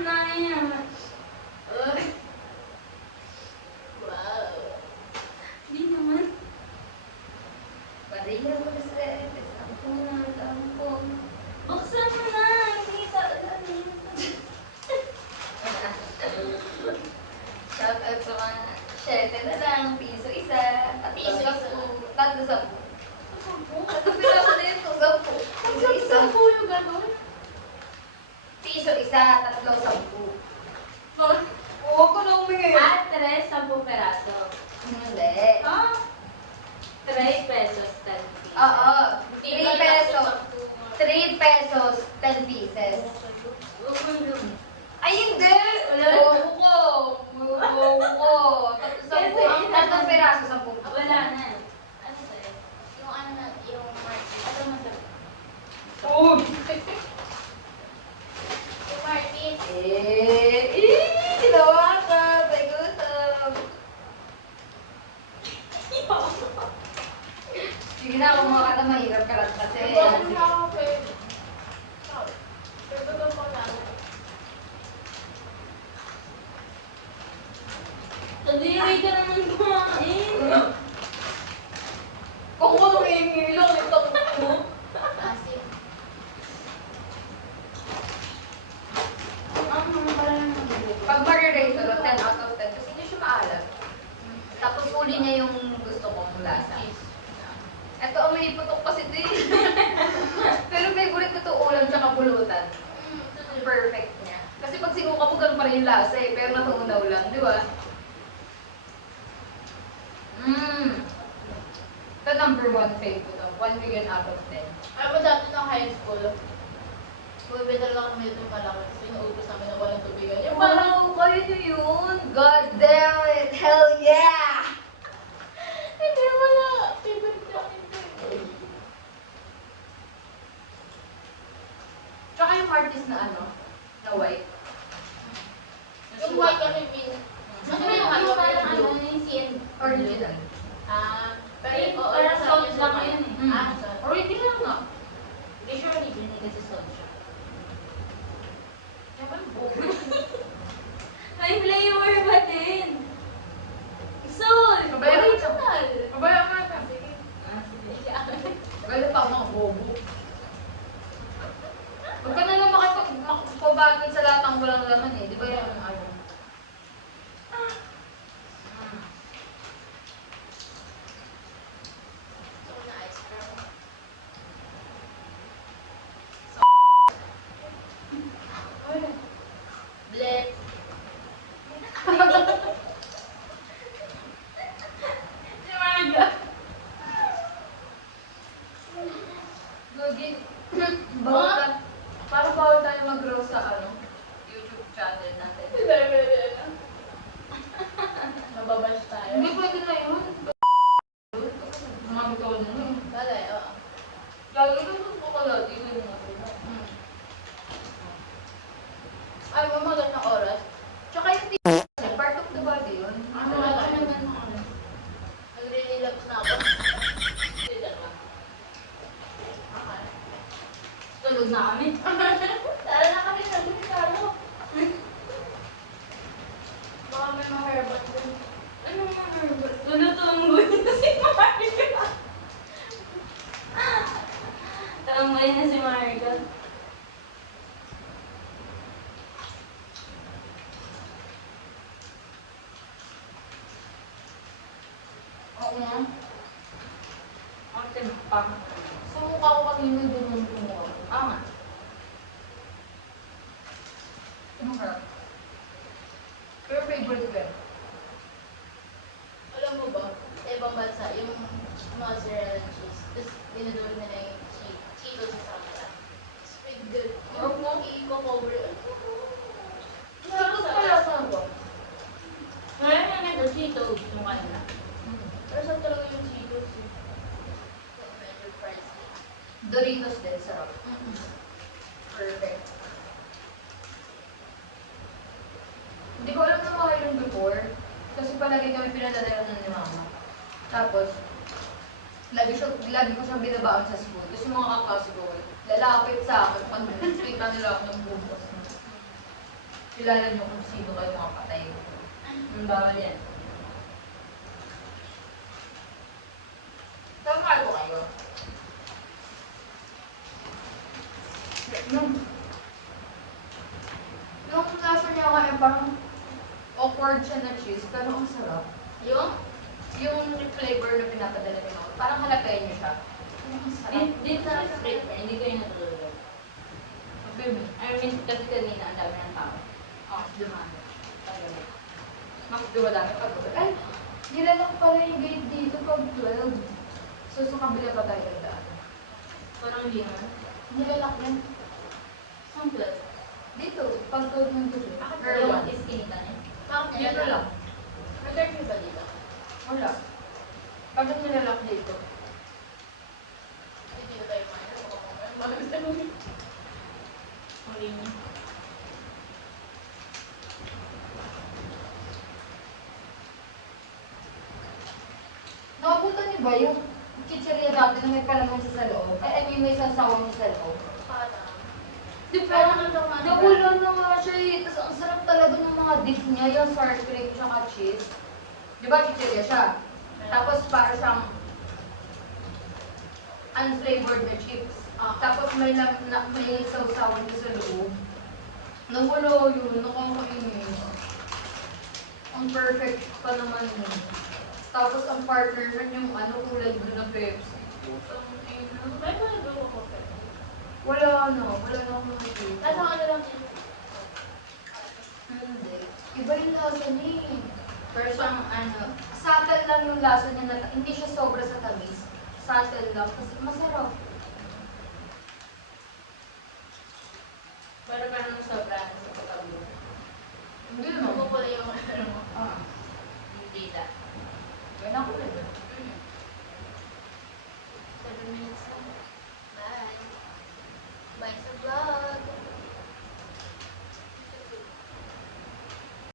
na yan. Wow. Hindi naman. Maria Mercedes, ang pumatang po. Buksan mo na. Hindi talaga nito. Shout out sa mga 7 na lang, piso isa, Piso isa. tatlo sampu. Tatlo piraso na yun, sampu. Piso isa. yung gano'n? Piso isa, tatlo sampu. Oo, ko na umingay. Ah, 3, 10 peraso. Hindi. Ah? 3 pesos, 10 pesos. Oo. 3 pesos. 3 pesos, 10 pieces. Ay, hindi! Bobo ko! Bobo ko! Tatlong peraso, 10. Wala na. Ano sa'yo? Yung ano na, yung market. Ano masarap? Oh! Yung market. Ginawa ka! May gutom! Sige na, kumuha ka na, mahirap ka lang kasi. Kadiri ka naman kumain. Kung ano hingi lang, ito mo. Pag marirate ko, 10 out of 10 kasi hindi siya maalat. Tapos uli niya yung gusto kong lasa. Ito, may putok kasi ito eh. Pero favorite ko ito ulam tsaka pulutan. Perfect niya. Kasi pag sinuka mo, ganun pa rin yung lasa eh. Pero natuunaw lang, di ba? Ito number 1 fave ko to. 1 million out of 10. Ay, mo dati ng high school, bumibenta lang kami itong malaki kasi inuubos namin na walang tubigan. Yung parang, Wow, kayo na yun! God damn it! Hell yeah! hindi wala. Favorite namin ito. Tsaka yung artist na ano, na white. Yung white kasi min. Ano yung ano, parang ano, yung CN Original. Pero Eh, oo, parang sa salt akin lang sa yun eh. Mm. salt. Original nga. Hindi sure original kasi salt siya. Ewan ko. May flavor ba din? Salt! Kabayan mo siya. Original. Kabaya ka na. Sige. Ah, sige. Galit ako mga bobo. Huwag ka na lang makapabagin sa lahat ng walang laman eh. Di ba yung ano? Gusto ko na ice cream. Blip. Si Marga. Gogi. Bawal ka. Parang bawal tayo mag-grow sa ano? YouTube channel natin. Nababash tayo. Hindi pwede na yun. Mga bitaw na yun. Balay, oo. Lagi ka ito po lagi ko yung mga Ay, mamagat ng oras. Tsaka yung part of the body yun. Ano na tayo? Nagre-relapse na ako. Dito na. Okay. Tulog na kami. Tara na kami sa Lugaro. Baka may mga herbal dun. Ano nga herbal? Tulutunggoy na si Marga. Tambay na si Marga. Oo nga. Ang timpang. Sa mukha ko kanina doon yung kumuha. Ah nga. Ano ka? Pero favorite ko yan. Alam mo ba, sa ibang bansa, yung mozzarella cheese, tapos dinadulog nila yung Cheetos sa salsa. Sweet good. Sarap mo? I-cover. Sarap kaya sa ba? Ngayon nga nito, Cheetos mo kanina. Pero saan talaga yung Cheetos? So, medyo pricey. Doritos din, sarap. Perfect. Hindi ko alam na mga yun before. Kasi palagi kami pinadadala ni mama. Tapos, lagi ko siyang binabaon sa school. Tapos yung mga kaklase ko, lalapit sa akin pag nakita nila ako ng bukas. kilala niyo kung sino kayo mga patay. Ang bawal yan. Tama ko kayo. Nung nasa niya nga parang awkward siya na cheese, pero ang sarap. Yung flavor na pinapadala niyo, parang halatayin niyo siya. Ang sarap. Dito sa street fair, hindi kayo natulog. Baby. I mean, kasi kanina ang dami ng tao. Oh, dumami. Pagabi. Mas dumadami pag ay, nilalang pala yung gate dito pag 12. So, sa kabila pa tayo daan. Parang hindi naman. Nilalak yan. Saan plus? Dito, pag 12 ng gabi. Or Yung one. iskinitan eh. Bakit Dito nila lang. May curfew ba dito? Wala. Bakit nilalak dito? Hindi ba tayo kumain? Huli niyo. Nakapunta niyo ba yung chicheria dati na may kalamansi sa loob? I mean, may sasawang sa loob. Parang. Di Parang ba? ano nga. Nagulo na nga siya eh. Tapos ang sarap talaga ng mga dish niya, yung sour cream tsaka cheese. Di ba chicheria siya? Tapos para siyang unflavored na chips. Tapos may may sausawan niya sa loob. Nagulo yun, nakakainis. Ang perfect pa naman yun. Tapos ang partner nun yung ano, kulay blue na Pepsi. May mga gawa ko. Wala na akong nakikita. Nasa ano lang din. Hindi. Iba yung lasa niya eh. Pero siyang ano, subtle lang yung lasa niya na, hindi siya sobra sa tamis. Subtle lang, kasi masarap.